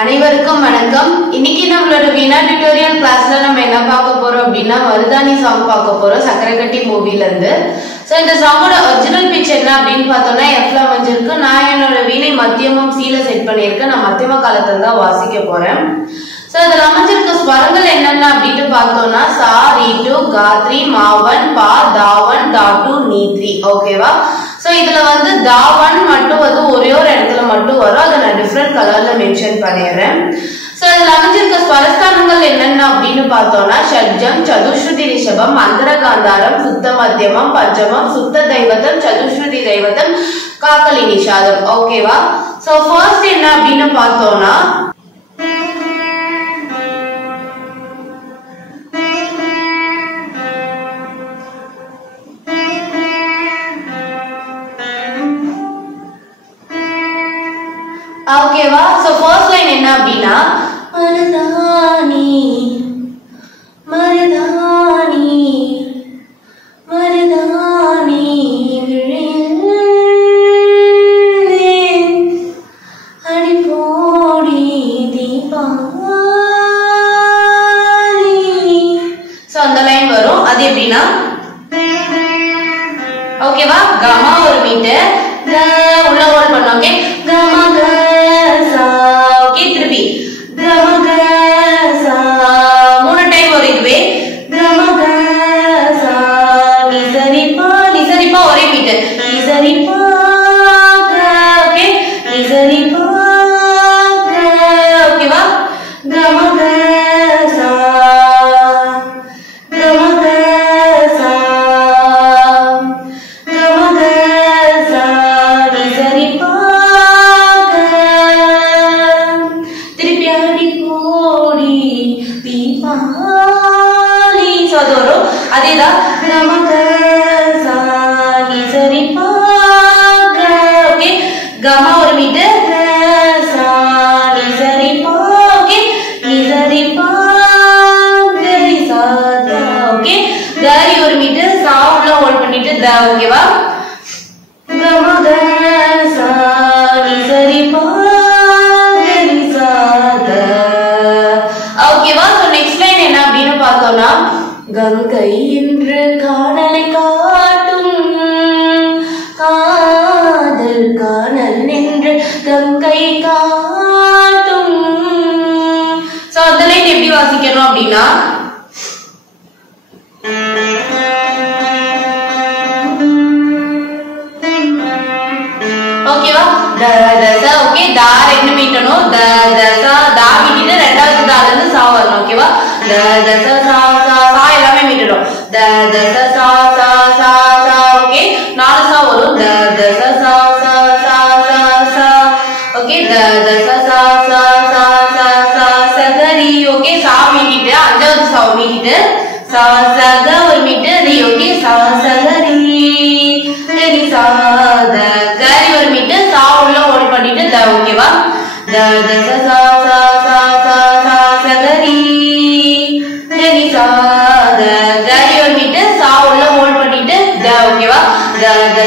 அனைவருக்கும் வணக்கம். இன்னைக்கு நம்மளோட வீணா டியூட்டோரியல் கிளாஸ்ல நம்ம என்ன பார்க்க போறோம் அப்படின்னா மருதாணி சாங் பார்க்க போறோம் சக்கரக்கட்டி மூவில இருந்து. சோ இந்த சாங்கோட ஒரிஜினல் பிச் என்ன அப்படின்னு பார்த்தோம்னா எஃப்ல அமைஞ்சிருக்கு. நான் என்னோட வீணை மத்தியமம் சீல செட் பண்ணியிருக்கேன். நான் மத்தியம காலத்துல தான் வாசிக்க போறேன். சோ இதுல அமைஞ்சிருக்க ஸ்வரங்கள் என்னென்ன அப்படின்னு பார்த்தோம்னா சா, ரீட்டு, காத்ரி, மாவன், பா, தாவன், தாட்டு, நீத்ரி. ஓகேவா? சோ இதுல வந்து தாவன் மட்டும் வந்து ஒரே ஒரு இடத்துல மட்டும் வரும். அதை நான் டிஃப்ரெண்ட் கலர்ல மென்ஷன் பண்ணிடுறேன். சோ இதுல அமைஞ்சிருக்க ஸ்வரஸ்தானங்கள் என்னென்ன அப்படின்னு பார்த்தோம்னா ஷட்ஜம், சதுஸ்ருதி ரிஷபம், அந்தர காந்தாரம், சுத்த மத்தியமம், பஞ்சமம், சுத்த தெய்வதம், சதுஸ்ருதி தெய்வதம், காக்கலி நிஷாதம். ஓகேவா? சோ ஃபர்ஸ்ட் என்ன அப்படின்னு பார்த்தோம்னா ஓகேவா? சோ ஃபர்ஸ்ட் லைன் என்ன அப்படின்னா மருதாணி மருதாணி மருதாணி அடிப்போடி தீபாவளி. சோ அந்த லைன் வரும். அது எப்படின்னா ஓகேவா? கமா ஒரு மீட்டு உள்ள ஹோல்ட் பண்ணோம். ஓகே, கமா திருப்பி மூணு டைம் ஒரு இதுவே நிசரிப்பா நிசரிப்பா ஒரே மீட்டு நிசரிப்பா. ஓகே, நிசரிப்பா. ஓகேவா? அதேதான் கமா ஒரு மீட்டு கரி ஒரு மீட்டு சாவுல ஹோல்ட் பண்ணிட்டு த. ஓகேவா? ஓகேவா? சோ நெக்ஸ்ட் லைன் என்ன அப்படின்னு பார்த்தோம்னா கங்கை என்று காணலை காட்டும் காதல் காணல் என்று கங்கை காட்டும். சோ அந்த லைன் எப்படி வாசிக்கணும் அப்படின்னா ஓகேவா? ஓகே, தா ரெண்டு மீட்டணும். தா மீட்டிட்டு ரெண்டாவது தால இருந்து சா வரணும். ஓகேவா? சா எல்லாமே மீட்டணும். ஓகே, நாலு சா வரும். ஓகே, சகரி. ஓகே, சா மீட்டிட்டு அஞ்சாவது சா மீட்டிட்டு சக ஒரு மீட்டு ரி. ஓகே, சகரி கரி ஒரு மீட்டு சா உள்ள ஹோல்ட் பண்ணிட்டு த. ஓகேவா? சகரி கரி ஒரு மீட்டு சா உள்ள ஹோல்ட் பண்ணிட்டு த. ஓகேவா? சகரி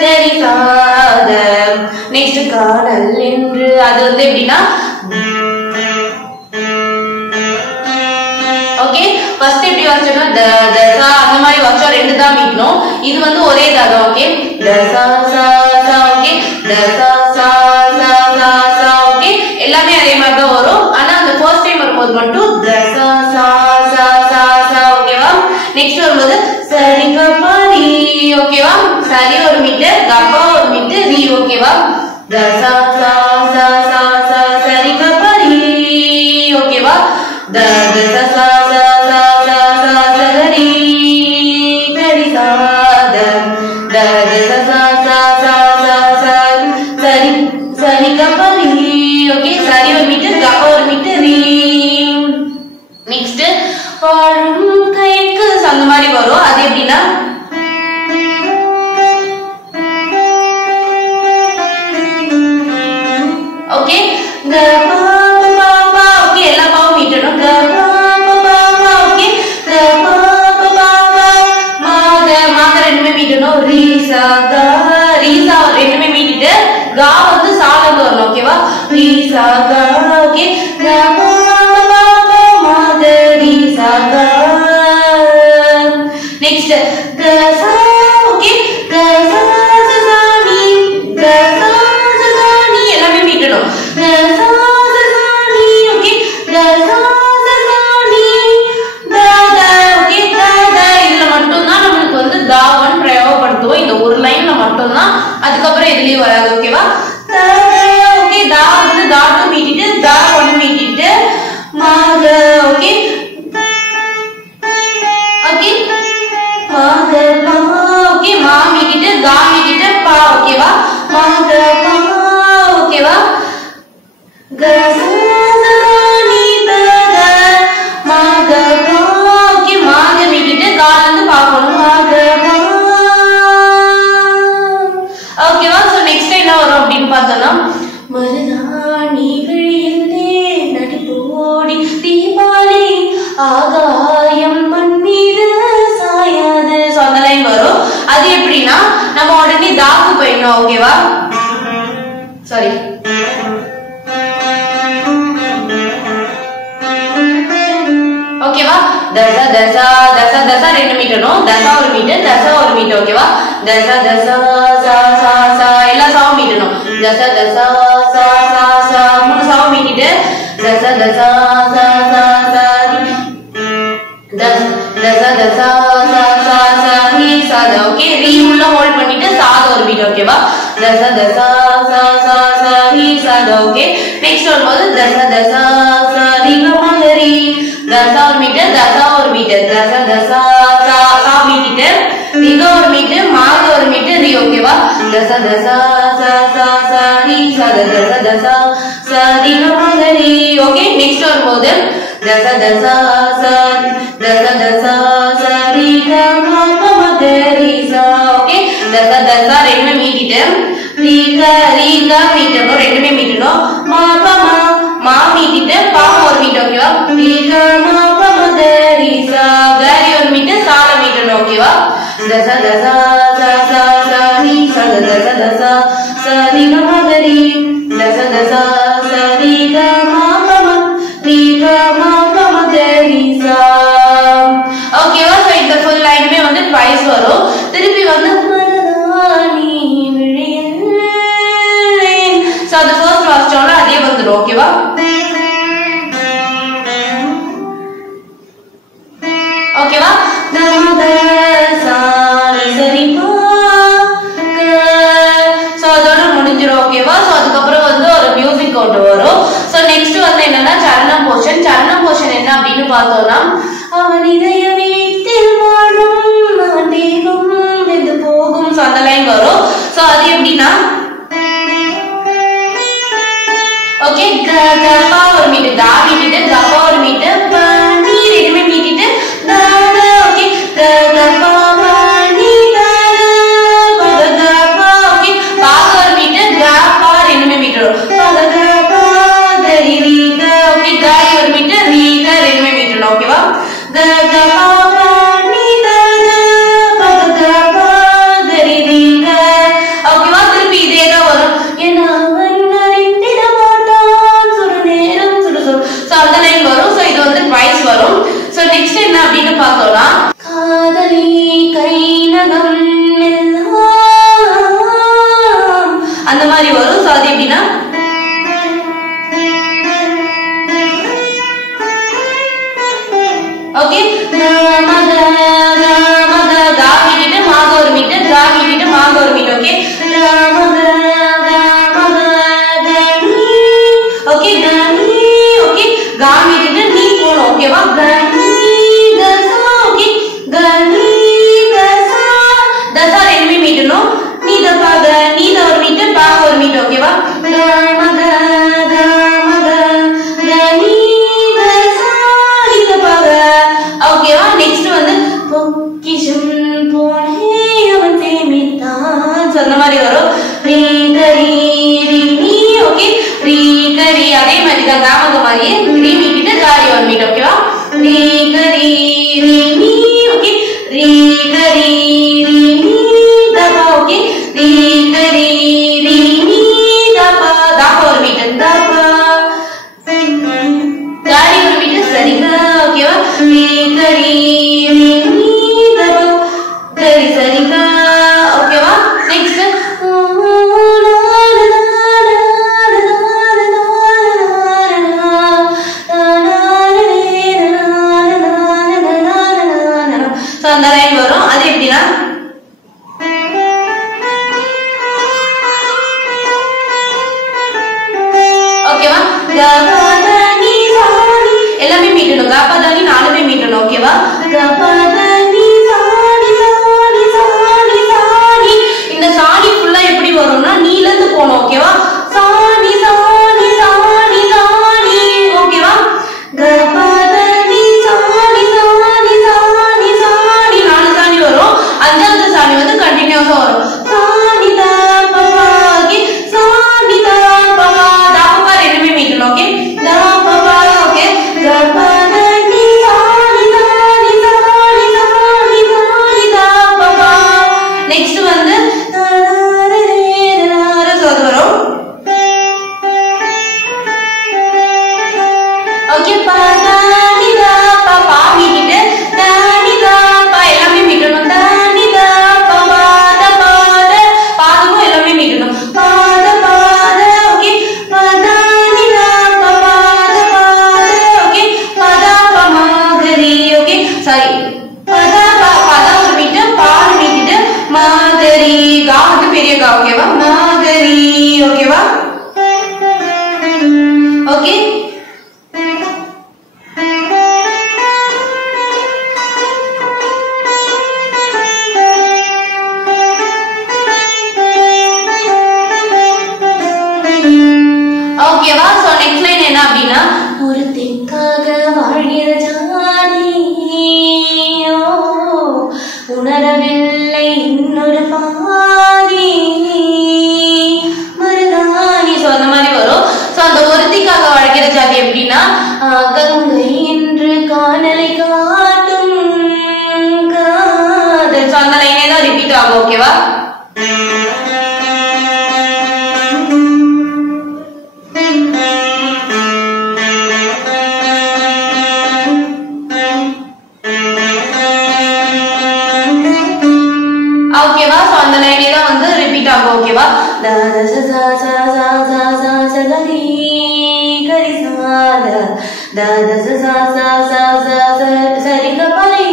கரி சாத. நெக்ஸ்ட் காணல் என்று அது வந்து எப்படின்னா ஓகே, ஃபர்ஸ்ட் எப்படி வாசிச்சோம்னா தசா அந்த மாதிரி வாசிச்சோம். ரெண்டு தான் மீட்டணும். இது வந்து ஒரே தாகம். ஓகே, தசா சா சா. ஓகே, தசா சா சா சா சா. ஓகே, எல்லாமே அதே மாதிரி தான் வரும். ஆனா அந்த ஃபர்ஸ்ட் டைம் வரும்போது மட்டும் தசா சா சா சா சா. ஓகேவா? நெக்ஸ்ட் வரும்போது சரி கபாரி. ஓகேவா? சரி ஒரு மீட்டு, கபா ஒரு மீட்டு, ரி. ஓகேவா? தசா சா சா சா சா சரி கபாரி. ஓகேவா? தசா சா சா சா சா சா சகரி கரி சாத. தசா சா சா சா சா சா சரி சரி கபாரி. ஓகே, சரி ஒரு மீட்டு, கபா ஒரு மீட்டு, ரி. நெக்ஸ்ட் வாழும் கைக்கு அந்த மாதிரி வரும். அது எப்படின்னா sa ga okay ga ma pa pa ma ga ri sa ga. Next ga sa okay ga sa sa ni ga sa sa ni எல்லாமே மீட்டணும் ga sa sa ni okay ga sa sa ni da da okay da da இதுல மட்டும் தான் நமக்கு வந்து தாவன் பிரயோகப்படுத்துவோம் இந்த ஒரு லைன்ல மட்டும் தான் அதுக்கப்புறம் எதுலயே வராது ஓகேவா ஓகே தா வந்து தா டு மீட்டிட்டு தா ஒன் மீட்டிட்டு மாக ஓகே ஓகே மாக பா ஓகே மா மீட்டிட்டு கா மீட்டிட்டு பா ஓகேவா மாக பா ஓகேவா க ச நீ த க மாக பா ஓகே மாக மீட்டிட்டு கால இருந்து பாக்கணும் மாக பா ஓகேவா சோ நெக்ஸ்ட் என்ன வரும் அப்படினு பார்த்தோம்னா மருதாணி விழியிலே நடிப்போடி தீபாவளி ஆகாயம் மண் மீது சாயாது சோ அந்த லைன் வரும் அது எப்படின்னா நம்ம உடனே தாக்கு போயிடணும் ஓகேவா சாரி ஓகேவா தச தச தச தச ரெண்டு மீட்டரும் தசா ஒரு மீட்டர் தசா ஒரு மீட்டர் ஓகேவா தச தச சா சா சா எல்லா சாவும் மீட்டணும் தச தச சா சா சா மூணு சாவும் மீட்டிட்டு தச தச சா சா சா தச தச சா சா சா நீ சாத ஓகே ரீ உள்ள ஹோல்ட் பண்ணிட்டு சாத ஒரு மீட்டர் ஓகேவா தச தச சா சா சா நீ சாத ஓகே நெக்ஸ்ட் வரும்போது தச தச சா ரி க ம க ரி தசா ஒரு மீட்டர் தசா ஒரு மீட்டர் தச தசா சா சா மீட்டர் ரிக ஒரு மீட்டர் மாக ஒரு மீட்டர் ரி ஓகேவா தச தசா சா சா சா ரி சா தச தசா சா ரி க ம க ரி ஓகே நெக்ஸ்ட் வரும்போது தச தசா சா தச தசா சா ரி க ம க ரி சா ஓகே தச தசா ரெண்டுமே மீட்டிட்டு ரி க மீட்டணும் ரெண்டுமே மீட்டணும் மா ப மா மீட்டிட்டு பா ஒரு மீட்டர் ஓகேவா ரி க ம ப ரி சா கரி ஒரு மீட்டர் சால மீட்டணும் ஓகேவா தச தசா சா சா சா ரி சா தச தசா சா ரி க ம க ரி தச தசா சா ரி க ம ரி க ம க ரி சா ஓகேவா சோ இந்த ஃபுல் லைனுமே வந்து ட்வைஸ் வரும் திருப்பி வந்து மருதாணி விழியிலே சோ அந்த ஃபர்ஸ்ட் வாசிச்சோம்ல அதே வந்துரும் ஓகேவா ஓகேவா நமத சாரி சரி பா சோ அதோட முடிஞ்சிரும் ஓகேவா சோ அதுக்கு அப்புறம் வந்து ஒரு மியூசிக் அவுட் வரும் சோ நெக்ஸ்ட் வந்து என்னன்னா சரணம் போர்ஷன் என்ன அப்படினு பார்த்தோம்னா அவன் இதய வீட்டில் வாழும் அவன் தேகம் வெந்து போகும் சோ அந்த லைன் வரும் சோ அது எப்படின்னா ஓகே க க பா ஒரு மீட்டர் தா மீட்டிட்டு க பா ஒரு மீட்டர் ப நீ ரெண்டுமே மீட்டிட்டு த த ஓகே க க பா ப நீ த ப க பா ஓகே பா ஒரு மீட்டர் க பா ரெண்டுமே மீட்டர் ப க பா க ரி ரி க ஓகே க ஒரு மீட்டர் ரி க ரெண்டுமே மீட்டர் ஓகேவா க க பா ப நீ த ப க பா க ரி ரி க ஓகேவா திருப்பி இதே தான் வரும் ஏனா வரும் சோ நெக்ஸ்ட் என்ன அப்படினு பார்த்தோம்னா காதலி கை நகம் எல்லாம் அந்த மாதிரி வரும் சோ அது எப்படின்னா ஓகே மக கா மீட்டிட்டு மாக ஒரு மீட்டர் கா மீட்டிட்டு மாக ஒரு மீட்டர் ஓகே ஓகே ஓகே கா மீட்டிட்டு நீ போணும் ஓகேவா கனி தசா ஓகே கனி தசா தசா ரெண்டுமே மீட்டணும் நீ த பா க நீ த ஒரு மீட்டர் பா ஒரு மீட்டர் ஓகேவா மக கனி தசா நீ த பா க ஓகேவா நெக்ஸ்ட் வந்து பொக்கிஷம் போனே அவன் சேமித்தான் சோ அந்த மாதிரி வரும் ரீ கரி ரி நீ ஓகே ரீ கரி அதே மாதிரி தான் காமக மாதிரி ரீ மீட்டிட்டு காரி ஒரு மீட்டர் ஓகேவா ரீ கரி ரி நீ ஓகே ரீ கரி ரி நீ தபா ஓகே ரீ கரி ரி நீ தபா தபா ஒரு மீட்டர் தபா கபதனி சாணி எல்லாமே மீட்டணும். கபதனி நாலுமே மீட்டணும். ஓகேவா? கபதனி சாணி சாணி சாணி சாணி. இந்த சாணி ஃபுல்லா எப்படி வரும்னா நீல இருந்து போணும். ஓகேவா? சாணி சாணி சாணி சாணி. ஓகேவா? கபதனி சாணி சாணி சாணி சாணி. நாலு சாணி வரும். அஞ்சாவது சாணி வந்து கண்டினியூஸா வரும். சாணி த பபா. ஓகே சாணி த பபா. த பபா ரெண்டுமே மீட்டணும். ஓகே த பபா. ஓகே கபதனி சாணி சாணி சாணி சாணி சாணி த பபா. நெக்ஸ்ட் வந்து அது வரும். ஓகே பதானி த பா மீட்டிட்டு தானி த பா எல்லாமே மீட்டணும். தானி த பபா த பாத பாதமும் எல்லாமே மீட்டணும். பாத பாத. ஓகே பதானி த பபா த பாத. ஓகே பதா பமாகரி. ஓகே சாரி பதா பதா ஒரு மீட்டு பால் மீட்டிட்டு மாகரி. கா வந்து பெரிய கா. ஓகேவா? மாகரி. ஓகேவா? ஓகே ஓகேவா? சோ நெக்ஸ்ட் லைன் என்ன அப்படின்னா ஒரு தெற்காக வாழ்கிற ஜாதி உணரவில்லை இன்னொரு பாதி மருதாணி. சோ அந்த மாதிரி வரும். சோ அந்த ஒருத்திக்காக வாழ்கிற ஜாதி எப்படின்னா கங்கை என்று காணலை காட்டும் காதல். சோ அந்த லைனே தான் ரிப்பீட் ஆகும். ஓகேவா? ஓகேவா? சோ அந்த லைனே தான் வந்து ரிப்பீட் ஆகும். ஓகேவா? த ச ச ச ச ச ச ச கரி கரி சா த த ச ச ச ச ச ச சரி க பரி.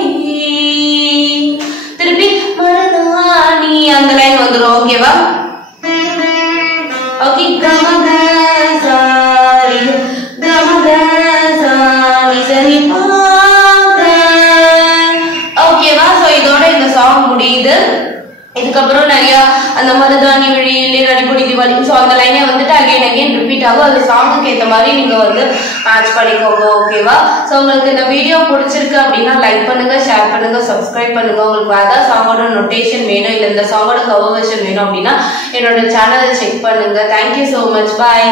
திருப்பி மருதாணி அந்த லைன் வந்துரும். ஓகேவா? ஓகே கமக சாரி கமக சாரி சரி பாக. ஓகேவா? சோ இதோட இந்த சாங் முடியுது. இதுக்கப்புறம் நிறைய அந்த மருதாணி விழியிலே நடிப்பொடி தீபாவளி. ஸோ அந்த லைனே வந்துட்டு அகைன் ரிப்பீட் ஆகும். அது சாங்குக்கு ஏற்ற மாதிரி நீங்க வந்து மேட்ச் பண்ணிக்கோங்க. ஓகேவா? ஸோ உங்களுக்கு இந்த வீடியோ பிடிச்சிருக்கு அப்படின்னா லைக் பண்ணுங்க, ஷேர் பண்ணுங்க, சப்ஸ்கிரைப் பண்ணுங்க. உங்களுக்கு அதான் சாங்கோட நோட்டேஷன் வேணும், இல்லை இந்த சாங்கோட கவர் வெர்ஷன் வேணும் அப்படின்னா என்னோட சேனலை செக் பண்ணுங்க. Thank you so much. பாய்.